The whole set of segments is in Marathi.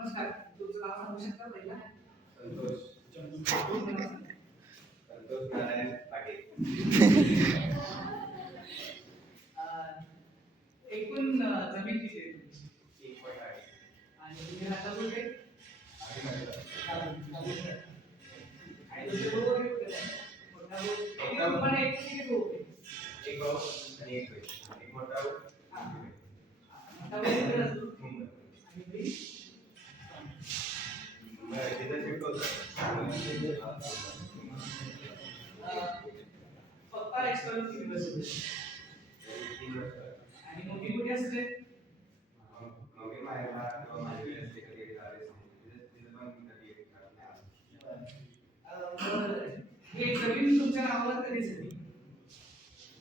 नमस्कार, तुमचं नाव सांगू शकता पहिला? संतोष नारायण पाटील. एकूण जमीन किती आहे तुमची? 1.8. आणि तुम्ही राहता कुठे? आणि तुमचे भाऊ वगैरे कुठे आहेत? मोठा भाऊ? तुम्हाला एक किती भाऊ आहे? एक भाऊ आणि एक बहीण. एक मोठा भाऊ. मोठा भाऊ कुठे राहतो? मुंबई. आणि बहीण? तिथं शिफ्ट होतं. पप्पा एक्सपायर किती वर्ष झाली? 3 वर्ष. आणि मम्मी कुठे असते? मम्मी माहेरला किंवा माझी वेळ असते कधी कधी आले तिथं पण कधी येते हे जमीन तुमच्या नावावर कधी झाली?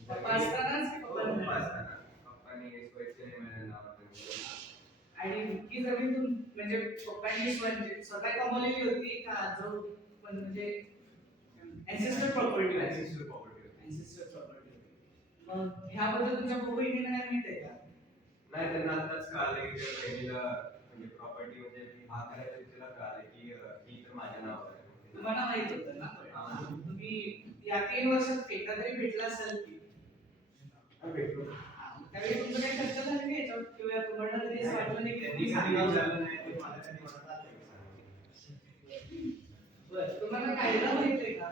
पप्पा असतानाच की पप्पा पप्पा असताना पप्पांनी पैसे नाही मिळाले नावावर. आणि ही जमीन म्हणजे पप्पांनी स्वतः कमवलेली होती का जो म्हणजे अँसेस्टर प्रॉपर्टी Ancestral property होती. अँसेस्टर प्रॉपर्टी मग ह्याबद्दल तुमच्या बहिणीला काय माहित आहे का? नाही, त्यांना आताच कळालं की त्या बहिणीला म्हणजे प्रॉपर्टी म्हणजे भाग करायचं तिला कळालं की ही तर माझ्या नावावर आहे. तुम्हाला माहित होतं ना? तुम्ही या 3 वर्षात एकदा तरी भेटला असाल की भेटलो. त्यावेळी तुमचं काही खर्च झाला नाही याच्यावर किंवा तुम्हाला कधी असं वाटलं नाही की त्यांनी तुम्ही सांगितलं सांगावं? झालं नाही ते मला कधी मनात आलं नाही सांगावं. बरं, तुम्हाला कायदा माहित आहे का?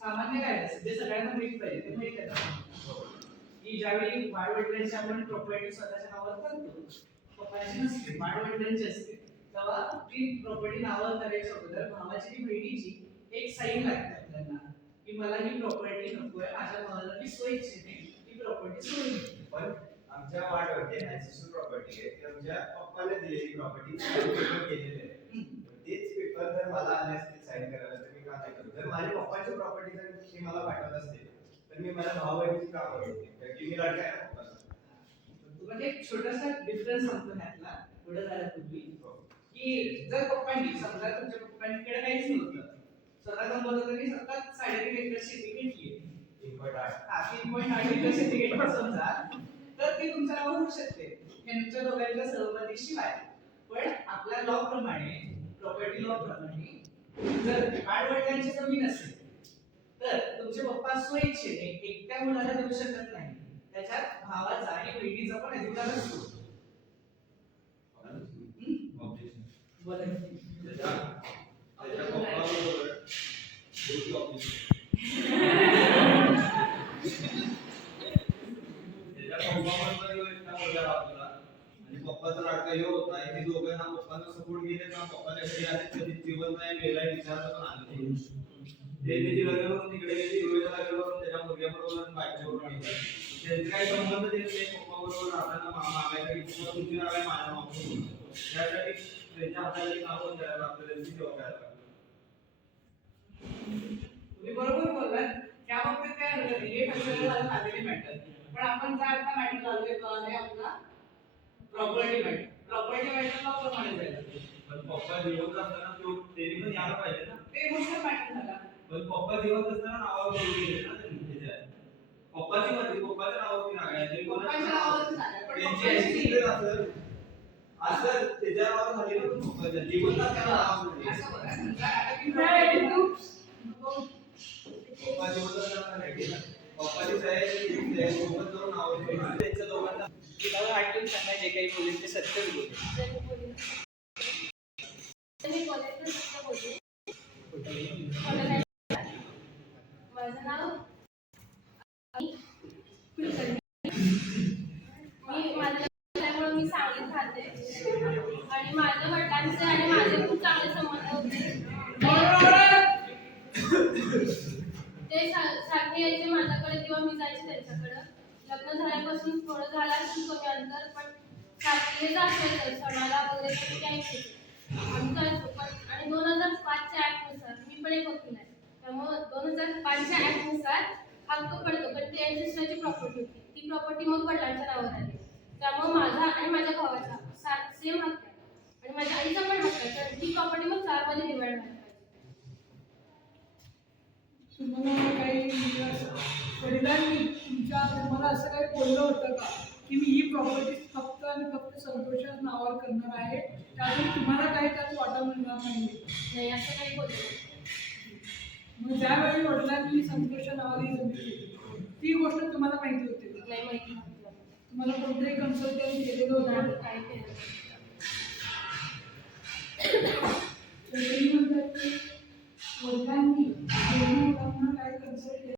सामान्य कायदा जे सगळ्यांना माहित पाहिजे ते माहित आहे का? की ज्यावेळी वाढवडिलांची आपण प्रॉपर्टी स्वतःच्या नावावर करतो, पप्पाची नसते, वाढवडिलांची असते, तेव्हा ती प्रॉपर्टी नावावर करायच्या अगोदर भावाची आणि बहिणीची एक साईन लागते आपल्याला की मला ही प्रॉपर्टी नकोय, माझ्या भावाला मी स्वइच्छेने ही प्रॉपर्टी सोडून देते. पण आमच्या वाढवते ऍन्सेस्ट्रल प्रॉपर्टी आहे ती आमच्या पप्पाने दिलेली प्रॉपर्टी पेपर केलेली आहे. तेच पेपर जर मला आले असतील साईन करायला तर मी का नाही करू? जर माझ्या पप्पाची प्रॉपर्टी जर ती मला पाठवत असते तर मी माझ्या भावाची का करू? कारण की मी लाडका आहे ना पप्पाचा. तुम्हाला एक छोटासा डिफरन्स सांगतो ह्यातला पुढे जाण्यापूर्वी की जर पप्पांनी समजा तुमच्या पप्पांकडे काहीच नव्हतं, स्वतः कमवत होतं की स्वतः 3.5 एकर शेती घेतली, 3.8. 3.8 एकर शेती घेतली समजा, तर ती तुमच्या नावावर होऊ शकते यांच्या दोघांच्या सहमतीशिवाय. पण आपल्या लॉ प्रमाणे, प्रॉपर्टी लॉ प्रमाणे, जर वाढवडिलांची जमीन असेल तर तुमचे पप्पा स्वइच्छेने एकट्या मुलाला देऊ शकत नाही, त्याच्यात भावाचा आणि बहिणीचा पण अधिकार असतो. बरं. त्याच्या पप्पाबरोबर दोघी ऑब्जेक्शन. त्याच्या पप्पाबरोबर एकटा मुलगा आपला आणि पप्पाचा लाडका ह्यो होता. हे दोघांना पप्पाचा सपोर्ट गेले का पप्पाच्या घरी आले कधी जीवन नाही मेलाय विचारलं पण आलं नाही. ते त्याची लग्न करून तिकडे गेली, दिवाळीला लग्न करून त्याच्या मुलग्याबरोबर बायकोबरोबर गेले. त्यांचे काही संबंध देत नाही पप्पाबरोबर राहताना मागायचं की पप्पा तुमची नाव आहे माझ्या नावावर. त्यासाठी त्यांच्या हाताला नाव द्यायला लागतं, त्यांची सेवा करायला लागतं. तुम्ही बरोबर बोललात, त्या बाबतीत काय हरकत नाही, हे फॅमिली फॅमिली मॅटर. पण आपण जर आता मॅटर लावले तो आहे आपला property matter. Property matter law प्रमाणे जायला पण पप्पा जिवंत असताना तो त्यांनी पण यायला पाहिजे ना. ते मोठा मॅटर झाला. पण पप्पा जिवंत असताना नावावर गेले ना त्याच्या पप्पाची मध्ये पप्पाच्या नावावरती नागायचे पप्पाच्या नावावर झालं, पण त्यांची पप्पाची ऍक्सिडेंट असेल असं त्याच्या नावावर झाली ना पप्पाच्या जिवंत असताना नावावर असं बघा, समजा आता मी property म्हणून पप्पा जिवंत असताना नाही केलं. पप्पाची सह्या सोबत करून नावावर ठेवली. त्यांच्या दोघांना तिला आठवून सांगा जे काही बोलेल ते सत्यच बोलेल. माझं नाव मी माझ्या त्यामुळे मी सांगलीत राहते आणि माझ्या वडिलांचे आणि माझे खूप चांगले संबंध होते. ते सारखे यायचे माझ्याकडे किंवा मी जायचे त्यांच्याकडे. लग्न झाल्यापासून थोडं झालं असेल कमी अंतर, पण सारखे जायचे सणाला वगैरे ते यायचे आम्ही जायचो. पण आणि 2005च्या ऍक्टनुसार मी पण एक वकील आहे, त्यामुळे 2005च्या ऍक्टनुसार हक्क पडतो, पण ती अँसेस्टरची प्रॉपर्टी होती. ती प्रॉपर्टी मग वडिलांच्या नावावर आली, त्यामुळे माझा आणि माझ्या भावाचा सेम हक्क आहे आणि माझ्या आईचा पण हक्क आहे. तर ती प्रॉपर्टी मग 4 मध्ये डिवाइड व्हायला पाहिजे. तुम्हाला काही वडिलांनी तुम्हाला असं काही बोललं होतं का की मी ही प्रॉपर्टी फक्त आणि फक्त संतोषाच्या नावावर करणार आहे त्यावेळी तुम्हाला काही त्यात वाटा मिळणार नाही. नाही असं काही बोलले नाही. मग ज्यावेळी वडिलांनी संतोष नावाची जमीन घेतली, ती गोष्ट तुम्हाला माहिती होती का? नाही माहिती नव्हतं. तुम्हाला कोणतंही कन्सल्टंट केलेलं होतं? नाही, काही केलं नाही. तर तरी म्हणतात की वडिलांनी दोन्ही मुलांना काही कन्सल्ट केलं,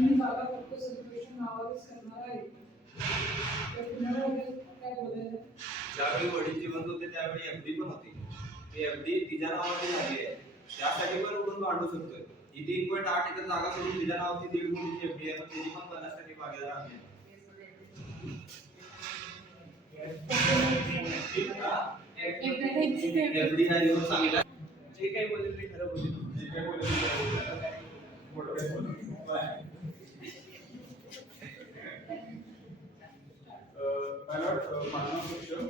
मी जागा फक्त संतोष नावाच करणार आहे. तर तुम्हाला काय बोलायचं? ज्यावेळी वडील जिवंत होते त्यावेळी एफडी पण होती. ती एफडी तिच्या नावाची झाली आहे, त्यासाठी पण उडून काढू शकतोय. ही 3.8 एकर जागा सोडून तिच्या नावाची 1.5 कोटीची एफडी आहे, पण त्याची पण 50% भागीदार आम्ही आहे. एफडी नाही म्हणून सांगितलं. जे काही बोलले ते खरं बोलले. जे काही बोलले ते खरं बोलले. खोटं काही बोलले नाही. मला माझं नाव सचिन.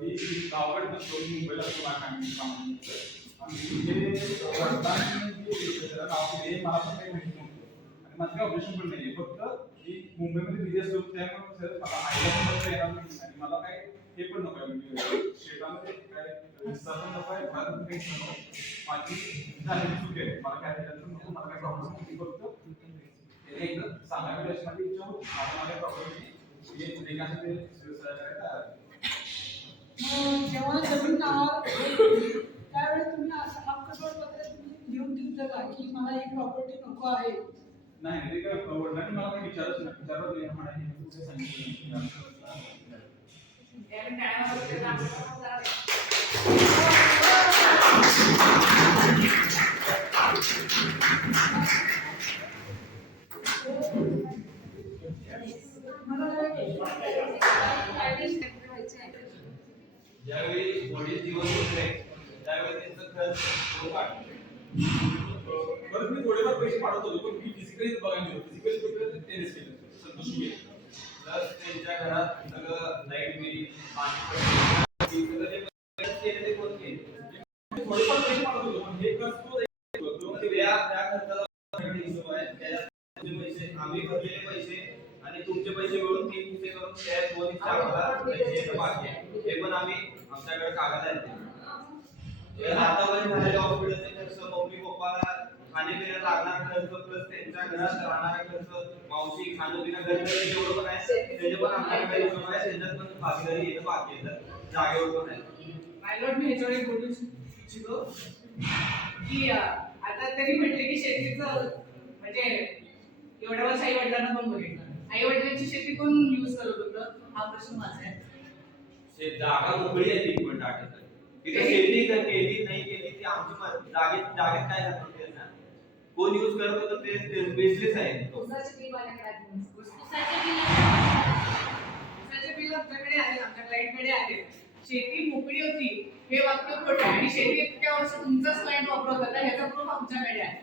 मी गावाकडे नसतो, मुंबईला असतो माझ्या फॅमिली कामानिमित्त. आणि हे वडिलांनी त्याला नाव दिले मला पण काही माहिती नव्हतं. आणि माझं काही ऑपरेशन पण नाही आहे, फक्त मी मुंबईमध्ये बिझी असतो त्यामुळे सर मला आईला पण बघता येणार नाही आणि मला काय हे पण नको आहे, म्हणजे शेतामध्ये काय हिस्सा पण नको आहे, मला पण काही नको. माझी झालेली चूक आहे, मला काय त्याच्यातून नको, मला काय प्रॉब्लेम नाही. फक्त त्याने एकदा सांगायला अशी माझी इच्छा होती, मला माझ्या प्रॉब्लेमची हे एकाचं ते व्यवसाय करायचा आहे. मग जेव्हा जमीन नावावर घेतली, त्यावेळी तुम्ही असं हक्कपत्र तुम्ही लिहून दिलं का की मला ही प्रॉपर्टी नको आहे? नाही, ते काय वडिलांनी मला काही विचारच नाही, विचारलं नाही मला हे कुठे सांगितलं नाही. त्यावेळी टाळ्या वगैरे लागतात. ज्यावेळी वडील जिवंत होते त्यावेळी त्यांचं खर्च करून काढलं. बरं, मी थोडेफार पैसे पाठवत होतो, पण मी फिजिकली बघायला गेलो, फिजिकली त्यांनीच केलं, संतोष केलं. प्लस त्यांच्या घरात सगळं लाईट बिल, पाणी सगळं जे केलं ते कोण केलं? थोडेफार पैसे पाठवत होतो, पण हे खर्च तो मग त्या खर्चाला वेगळे हिशोब आहे. त्याच्यात तुमचे पैसे, आम्ही भरलेले पैसे आणि तुमचे पैसे मिळून 3 हिस्से करून त्या 2 हिस्से आम्हाला पैसे येणं बाकी आहे. हे पण आम्ही आमच्याकडे कागद आहेत. आतापर्यंत झालेल्या हॉस्पिटलचे खर्च, मम्मी पप्पाला खाण्यापिण्याला लागणारा खर्च, प्लस त्यांच्या घरात राहणारा खर्च, मावशी खाणं पिणं घरी जेवढं पण आहे त्याचे पण आमच्याकडे हिशोब आहे. त्याच्यात पण भागीदारी येणं बाकी आहे, जागेवर पण आहे. मायलॉट मी याच्यावर एक बोलू इच्छितो की आता तरी म्हटले की शेतीचं म्हणजे एवढ्या वर्ष आई वडिलांना पण बघितलं, आई वडिलांची शेती कोण यूज करत होतं हा प्रश्न माझा आहे. जागा मोकळी आहे 3.8 एकर. तिथे शेती केली नाही केली ती आमची जागेत काय करतात त्यांना कोण यूज करत होतं ते बेसलेस आहे. उसाचे बिल माझ्याकडे उसाचे बिल आमच्याकडे आहे, आमच्या क्लायंटकडे आहे. शेती मोकळी होती हे वाक्य खोटं आहे आणि शेती इतक्या वर्ष तुमचाच क्लायंट वापरत होता ह्याचा प्रूफ आमच्याकडे आहे.